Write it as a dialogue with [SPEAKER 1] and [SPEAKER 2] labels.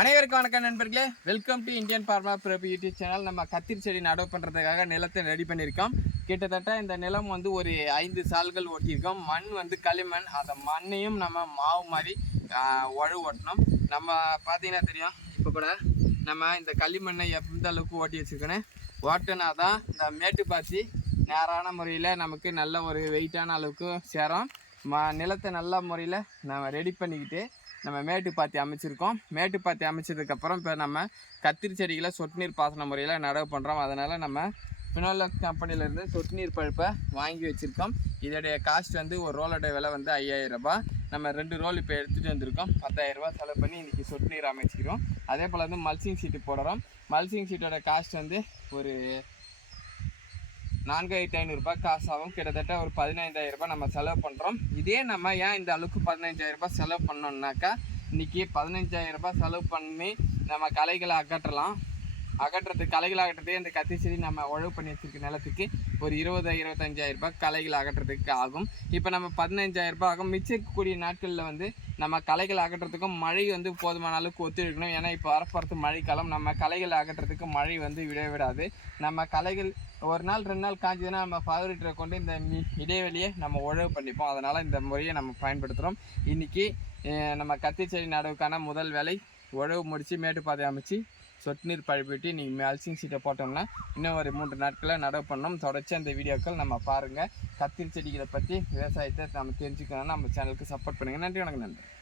[SPEAKER 1] அனைவருக்கும் வணக்கம் நண்பர்களே. Welcome to Indian pharma Prabhu YouTube channel நம்ம கத்திரி செடி நடவு பண்ணுறதுக்காக நிலத்தை ரெடி பண்ணியிருக்கோம். கிட்டத்தட்ட இந்த நிலம் வந்து ஒரு ஐந்து சால்கள் ஓட்டியிருக்கோம். மண் வந்து களிமண். அந்த மண்ணையும் நம்ம மாவு மாதிரி உழவு ஓட்டணும். நம்ம பார்த்தீங்கன்னா தெரியும் இப்போ கூட நம்ம இந்த களிமண்ணை எந்த அளவுக்கு ஓட்டி வச்சுருக்கோன்னு. ஓட்டினா தான் இந்த மேட்டு பாத்தி நேரான முறையில் நமக்கு நல்ல ஒரு வெயிட்டான அளவுக்கு சேரும். ம நிலத்தை நல்ல முறையில் நம்ம ரெடி பண்ணிக்கிட்டு நம்ம மேட்டு பாத்தி அமைச்சிருக்கோம். மேட்டு பாத்தி அமைச்சதுக்கப்புறம் இப்போ நம்ம கத்திரி செடிகளை சொட்டு நீர் பாசன முறையில் நடவு பண்ணுறோம் அதனால் நம்ம ஃபினோலக் கம்பெனிலேருந்து சொட்டு நீர் பழுப்பை வாங்கி வச்சுருக்கோம். இதோடைய காஸ்ட் வந்து ஒரு ரோலோட விலை வந்து ஐயாயிரம் ரூபாய். நம்ம ரெண்டு ரோல் இப்போ எடுத்துகிட்டு வந்திருக்கோம். பத்தாயிரம் செலவு பண்ணி இன்றைக்கி சொட்டு நீர் அமைச்சிக்கிறோம். அதே போல் வந்து மல்சிங் சீட்டு போடுறோம். மல்சிங் சீட்டோட காஸ்ட் வந்து ஒரு நான்காயிரத்தி ஐநூறுரூபா காசு கிட்டத்தட்ட ஒரு பதினைந்தாயிரம் ரூபாய் நம்ம செலவு பண்ணுறோம் இதே நம்ம ஏன் இந்த அளவுக்கு பதினஞ்சாயிரம் ரூபாய் செலவு பண்ணோம்னாக்கா இன்றைக்கி பதினஞ்சாயிரம் ரூபாய் செலவு பண்ணி நம்ம கலைகளை அகற்றலாம். அகற்றுறது களைகளை அகற்றதே இந்த கத்தி செடி நம்ம உழவு பண்ணி வச்சிருக்க நிலத்துக்கு ஒரு இருபது இருபத்தஞ்சாயிரம் ரூபாய் களைகளை அகற்றுறதுக்கு ஆகும். இப்போ நம்ம பதினஞ்சாயிரம் ரூபாய் ஆகும். மிச்சம் இருக்கக்கூடிய நாட்களில் வந்து நம்ம களைகள் அகற்றுறதுக்கும் மழை வந்து போதுமான அளவுக்கு ஒத்துழைக்கணும் ஏன்னா இப்போ வரப்போகிறது மழைக்காலம். நம்ம களைகளை அகற்றுறதுக்கு மழை வந்து விட விடாது. நம்ம களைகள் ஒரு நாள் ரெண்டு நாள் காய்ச்சதுன்னா நம்ம ஃபேவரேட்டரை கொண்டு இந்த இடைவெளியை நம்ம உழவு பண்ணிப்போம். அதனால் இந்த முறையை நம்ம பயன்படுத்துகிறோம் இன்றைக்கி நம்ம கத்தி செடி நடவுக்கான முதல் வேலை உழவு முடித்து மேட்டுப்பாதை அமைச்சு சொட்டு நீர் பழுப்பிட்டு நீங்கள் மல்சிங் சீட்டை போட்டோம்னா இன்னும் ஒரு மூன்று நாட்களில் நடவு பண்ணோம் தொடர்ச்சி அந்த வீடியோக்கள் நம்ம பாருங்கள் கத்திரி செடிகளை பற்றி விவசாயத்தை நம்ம தெரிஞ்சுக்கணும்னா நம்ம சேனலுக்கு சப்போர்ட் பண்ணுங்கள் நன்றி வணக்கம் நன்றி